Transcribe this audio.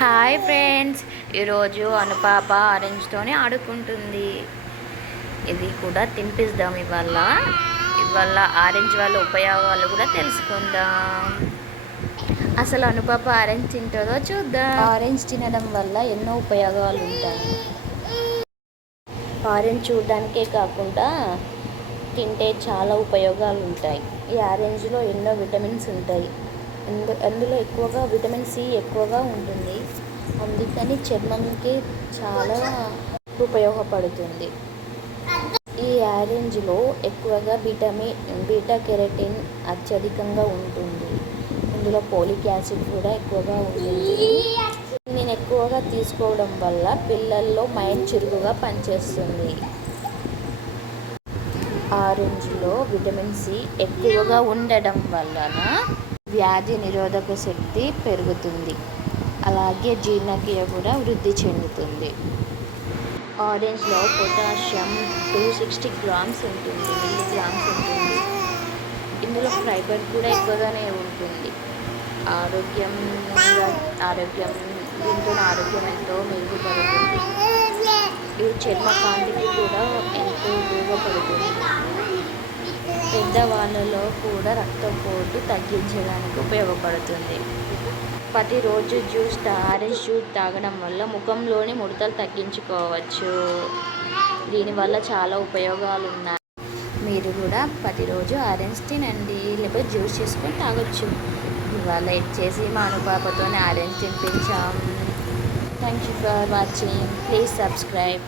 Hi friends, ఈరోజు అనుపాప ఆరెంజ్తోనే ఆడుకుంటుంది. ఇది కూడా తినిపిద్దాం. ఇవాళ ఆరెంజ్ వల్ల ఉపయోగాలు కూడా తెలుసుకుందాం. అసలు అనుపాప ఆరెంజ్ తింటుందో చూద్దాం. ఆరెంజ్ తినడం వల్ల ఎన్నో ఉపయోగాలు ఉంటాయి. ఆరెంజ్ చూడడానికే కాకుండా తింటే చాలా ఉపయోగాలు ఉంటాయి. ఈ ఆరెంజ్లో ఎన్నో విటమిన్స్ ఉంటాయి. అందులో ఎక్కువగా విటమిన్ సి ఎక్కువగా ఉంటుంది. అందుకని చర్మంకి చాలా ఉపయోగపడుతుంది. ఈ ఆరెంజ్లో ఎక్కువగా బీటా కెరటిన్ అత్యధికంగా ఉంటుంది. ఇందులో పోలిక్ యాసిడ్ కూడా ఎక్కువగా ఉంటుంది. నేను ఎక్కువగా తీసుకోవడం వల్ల పిల్లల్లో మైండ్ చురుకుగా పనిచేస్తుంది. ఆరెంజ్లో విటమిన్ సి ఎక్కువగా ఉండడం వలన వ్యాధి నిరోధక శక్తి పెరుగుతుంది. అలాగే జీర్ణక్రియ కూడా వృద్ధి చెందుతుంది. ఆరెంజ్లో పొటాషియం 260 గ్రామ్స్ ఉంటుంది, మిల్లీగ్రామ్స్ ఉంటుంది. ఇందులో ఫైబర్ కూడా ఎక్కువగానే ఉంటుంది. దీంతో ఆరోగ్యం ఎంతో మెరుగుపడుతుంది. ఇది చర్మ కాంతికి కూడా ఎంతో ఉపయోగపడుతుంది. పెద్దవాళ్ళలో కూడా రక్తపోటు తగ్గించడానికి ఉపయోగపడుతుంది. ప్రతిరోజు ఆరెంజ్ జ్యూస్ తాగడం వల్ల ముఖంలోని ముడతలు తగ్గించుకోవచ్చు. దీనివల్ల చాలా ఉపయోగాలు ఉన్నాయి. మీరు కూడా ప్రతిరోజు ఆరెంజ్ తినండి, లేకపోతే జ్యూస్ చేసుకొని తాగొచ్చు. ఇవాళ వచ్చేసి మా అనుపాపతోనే ఆరెంజ్ తినిపించాం. Thank you for watching. Please subscribe.